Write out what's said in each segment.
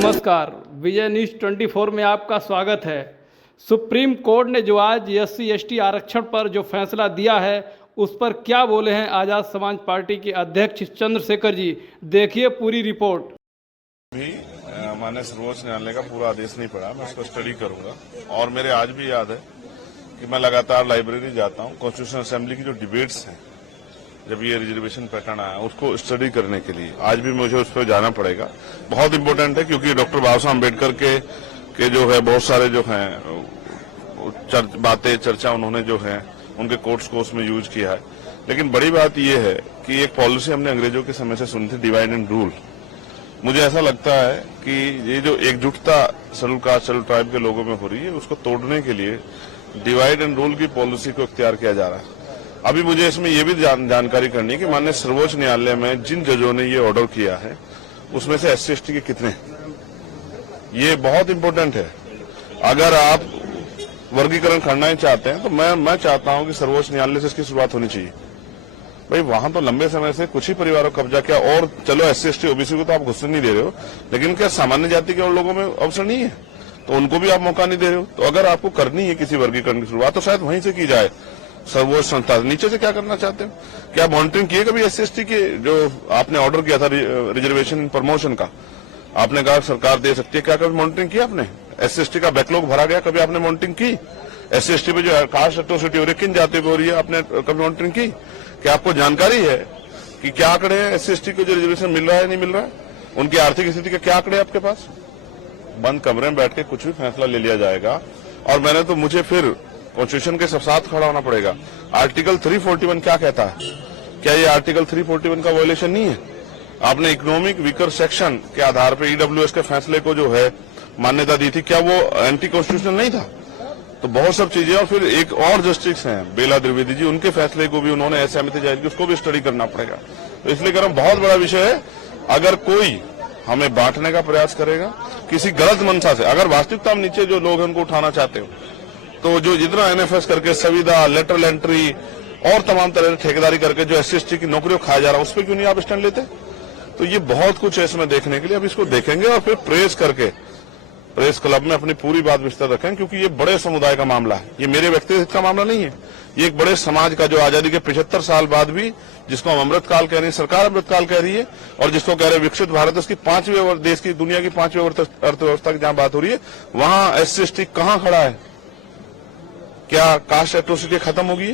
नमस्कार, विजय न्यूज़ 24 में आपका स्वागत है। सुप्रीम कोर्ट ने जो आज SC/ST आरक्षण पर जो फैसला दिया है उस पर क्या बोले हैं आज़ाद समाज पार्टी के अध्यक्ष चंद्रशेखर जी। देखिए पूरी रिपोर्ट। भी माननीय सर्वोच्च न्यायालय का पूरा आदेश नहीं पढ़ा, मैं उसको स्टडी करूंगा। और मेरे आज भी याद है कि मैं लगातार लाइब्रेरी जाता हूं कॉन्स्टिट्यूशन असेंबली की जो डिबेट्स हैं, जब ये रिजर्वेशन पैटर्न आया उसको स्टडी करने के लिए आज भी मुझे उस पर जाना पड़ेगा। बहुत इंपॉर्टेंट है क्योंकि डॉक्टर बाबा साहब अम्बेडकर के जो है बहुत सारे जो हैं बातें चर्चा उन्होंने जो है उनके कोर्ट्स को उसमें यूज किया है। लेकिन बड़ी बात यह है कि एक पॉलिसी हमने अंग्रेजों के समय से सुनी थी, डिवाइड एंड रूल। मुझे ऐसा लगता है कि ये जो एकजुटता शेड्यूल कास्ट शेड्यूल ट्राइब के लोगों में हो रही है उसको तोड़ने के लिए डिवाइड एंड रूल की पॉलिसी को इख्तियार किया जा रहा है। अभी मुझे इसमें यह भी जानकारी करनी है कि माननीय सर्वोच्च न्यायालय में जिन जजों ने ये ऑर्डर किया है उसमें से SC/ST के कितने, ये बहुत इंपॉर्टेंट है। अगर आप वर्गीकरण करना ही चाहते हैं तो मैं चाहता हूं कि सर्वोच्च न्यायालय से इसकी शुरुआत होनी चाहिए। भाई वहां तो लंबे समय से कुछ ही परिवारों को कब्जा किया, और चलो SC/ST OBC को तो आप घुसने नहीं दे रहे हो, लेकिन क्या सामान्य जाति के और लोगों में अवसर नहीं है तो उनको भी आप मौका नहीं दे रहे हो। तो अगर आपको करनी है किसी वर्गीकरण की शुरुआत तो शायद वहीं से की जाए, सर्वोच्च संस्था। नीचे से क्या करना चाहते हो? क्या मॉनिटरिंग किए कभी SC/ST के जो आपने ऑर्डर किया था रिजर्वेशन प्रमोशन का, आपने कहा सरकार दे सकती है, क्या कभी मॉनिटरिंग किया आपने? SC/ST का बैकलॉग भरा गया, कभी आपने मॉनिटरिंग की? SC/ST पे जो कास्ट एट्रोसिटी हो रही है किन जातियों पे हो रही है, आपने कभी मॉनिटरिंग की? क्या आपको जानकारी है कि क्या आंकड़े हैं SC/ST को जो रिजर्वेशन मिल रहा है नहीं मिल रहा है, उनकी आर्थिक स्थिति के क्या आंकड़े आपके पास? बंद कमरे में बैठ के कुछ भी फैसला ले लिया जाएगा। और मुझे फिर कॉन्स्टिट्यूशन के साथ खड़ा होना पड़ेगा। आर्टिकल 341 क्या कहता है? क्या ये आर्टिकल 341 का वायलेशन नहीं है? आपने इकोनॉमिक वीकर सेक्शन के आधार पर EWS के फैसले को जो है मान्यता दी थी, क्या वो एंटी कॉन्स्टिट्यूशनल नहीं था? तो बहुत सब चीजें। और फिर एक और जस्टिस हैं बेला द्विवेदी जी, उनके फैसले को भी उन्होंने असहमति जाहिर की, उसको भी स्टडी करना पड़ेगा। तो इसलिए कह रहा हूं बहुत बड़ा विषय है। अगर कोई हमें बांटने का प्रयास करेगा किसी गलत मंशा से, अगर वास्तविकता में नीचे जो लोग हैं उनको उठाना चाहते हो, तो जो जितना NFS करके संविदा लेटरल एंट्री और तमाम तरह की ठेकेदारी करके जो SC/ST की नौकरियों खाया जा रहा है उस पर क्यों नहीं आप स्टैंड लेते? तो ये बहुत कुछ है इसमें देखने के लिए। अब इसको देखेंगे और फिर प्रेस करके प्रेस क्लब में अपनी पूरी बात विस्तार रखें, क्योंकि ये बड़े समुदाय का मामला है, ये मेरे व्यक्तिगत का मामला नहीं है। ये एक बड़े समाज का, जो आजादी के 75 साल बाद भी, जिसको हम अमृतकाल कह रहे हैं, सरकार अमृतकाल कह रही है, और जिसको कह रहे हैं विकसित भारत, उसकी 5वीं देश की दुनिया की 5वीं अर्थव्यवस्था की जहां बात हो रही है, वहां SC/ST कहां खड़ा है? क्या कास्ट एट्रोसिटी खत्म होगी?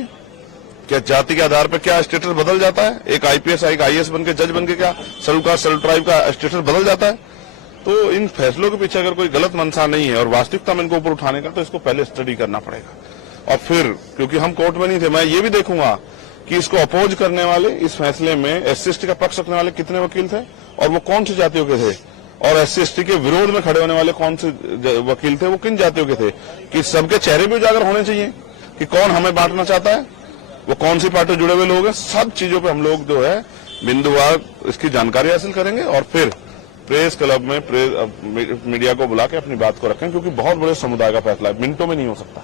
क्या जाति के आधार पर क्या स्टेटस बदल जाता है? एक IPS एक IAS बन के जज बन के क्या शेड्यूल कास्ट शेड्यूल ट्राइब का स्टेटस बदल जाता है? तो इन फैसलों के पीछे अगर कोई गलत मंशा नहीं है और वास्तविकता में इनको ऊपर उठाने का, तो इसको पहले स्टडी करना पड़ेगा। और फिर क्योंकि हम कोर्ट में नहीं थे, मैं ये भी देखूंगा कि इसको अपोज करने वाले, इस फैसले में SC/ST का पक्ष रखने वाले कितने वकील थे और वो कौन सी जातियों के थे, और SC/ST के विरोध में खड़े होने वाले कौन से वकील थे, वो किन जातियों के थे, कि सबके चेहरे भी उजागर होने चाहिए कि कौन हमें बांटना चाहता है, वो कौन सी पार्टी जुड़े हुए लोग हैं। सब चीजों पे हम लोग जो है बिंदुवार इसकी जानकारी हासिल करेंगे और फिर प्रेस क्लब में मीडिया को बुला के अपनी बात को रखें, क्योंकि बहुत बड़े समुदाय का फैसला है, मिनटों में नहीं हो सकता।